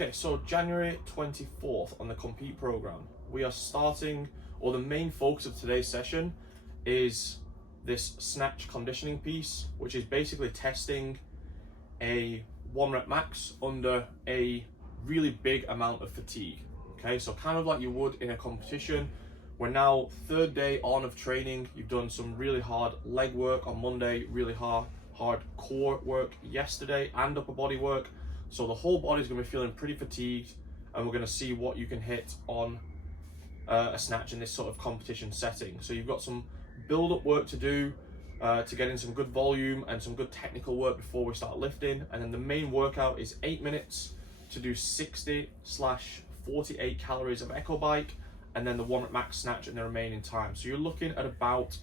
Okay, so January 24th on the Compete program, we are starting, or the main focus of today's session is this snatch conditioning piece, which is basically testing a 1 rep max under a really big amount of fatigue. Okay, so kind of like you would in a competition. We're now 3rd day on of training. You've done some really hard leg work on Monday, really hard core work yesterday, and upper body work. So the whole body's going to be feeling pretty fatigued, and we're going to see what you can hit on a snatch in this sort of competition setting. So you've got some build-up work to do to get in some good volume and some good technical work before we start lifting. And then the main workout is 8 minutes to do 60/48 calories of Echo Bike, and then the 1 rep max snatch in the remaining time. So you're looking at about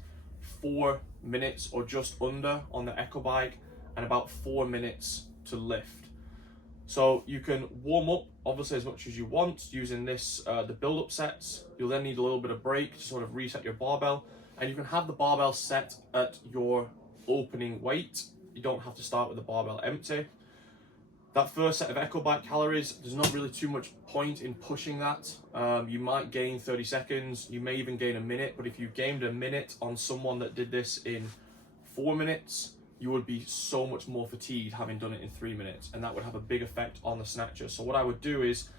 4 minutes or just under on the Echo Bike, and about 4 minutes to lift. So you can warm up obviously as much as you want using this, the build-up sets. You'll then need a little bit of break to sort of reset your barbell, and you can have the barbell set at your opening weight. You don't have to start with the barbell empty. That first set of Echo Bike calories, there's not really too much point in pushing that. You might gain 30 seconds, you may even gain a minute, but if you gained a minute on someone that did this in 4 minutes, you would be so much more fatigued having done it in 3 minutes, and that would have a big effect on the snatcher. So what I would do is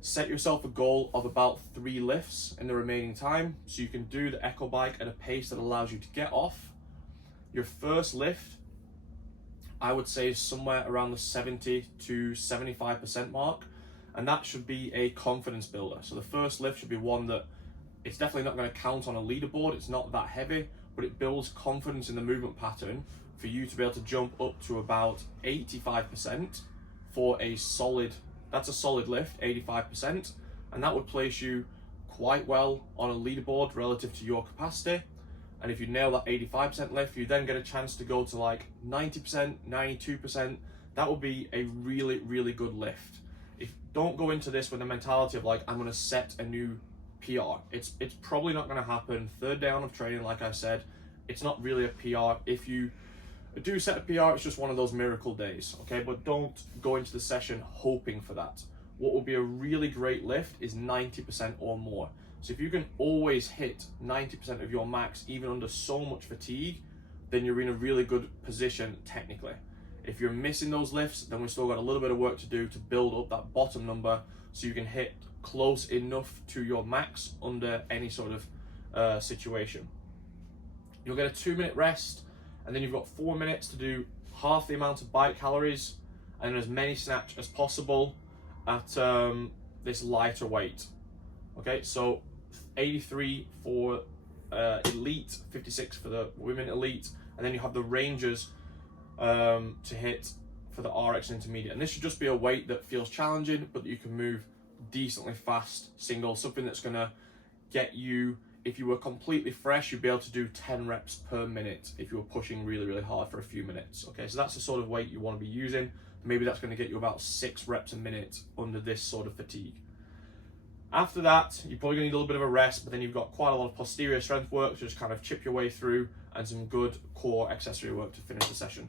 set yourself a goal of about 3 lifts in the remaining time, so you can do the Echo Bike at a pace that allows you to get off. Your first lift, I would say, is somewhere around the 70 to 75% mark, and that should be a confidence builder. So the first lift should be one that it's definitely not going to count on a leaderboard. It's not that heavy, but it builds confidence in the movement pattern for you to be able to jump up to about 85% for a solid, that's a solid lift, 85%, and that would place you quite well on a leaderboard relative to your capacity. And if you nail that 85% lift, you then get a chance to go to like 90%, 92%. That would be a really, really good lift. Don't go into this with the mentality of like, I'm going to set a new PR. It's probably not going to happen. 3rd day on of training, like I said, it's not really a PR. If you do set a PR, it's just one of those miracle days, okay? But don't go into the session hoping for that. What would be a really great lift is 90% or more. So if you can always hit 90% of your max, even under so much fatigue, then you're in a really good position technically. If you're missing those lifts, then we've still got a little bit of work to do to build up that bottom number so you can hit close enough to your max under any sort of situation. You'll get a 2-minute rest, and then you've got 4 minutes to do half the amount of bike calories and as many snatch as possible at this lighter weight. Okay, so 83 for elite, 56 for the women elite, and then you have the Rangers to hit for the RX intermediate. And this should just be a weight that feels challenging, but that you can move decently fast single, something that's gonna get you, if you were completely fresh, you'd be able to do 10 reps per minute if you were pushing really, really hard for a few minutes. Okay, so that's the sort of weight you want to be using. Maybe that's going to get you about 6 reps a minute under this sort of fatigue. After that, you're probably going to need a little bit of a rest, but then you've got quite a lot of posterior strength work to just kind of chip your way through, and some good core accessory work to finish the session.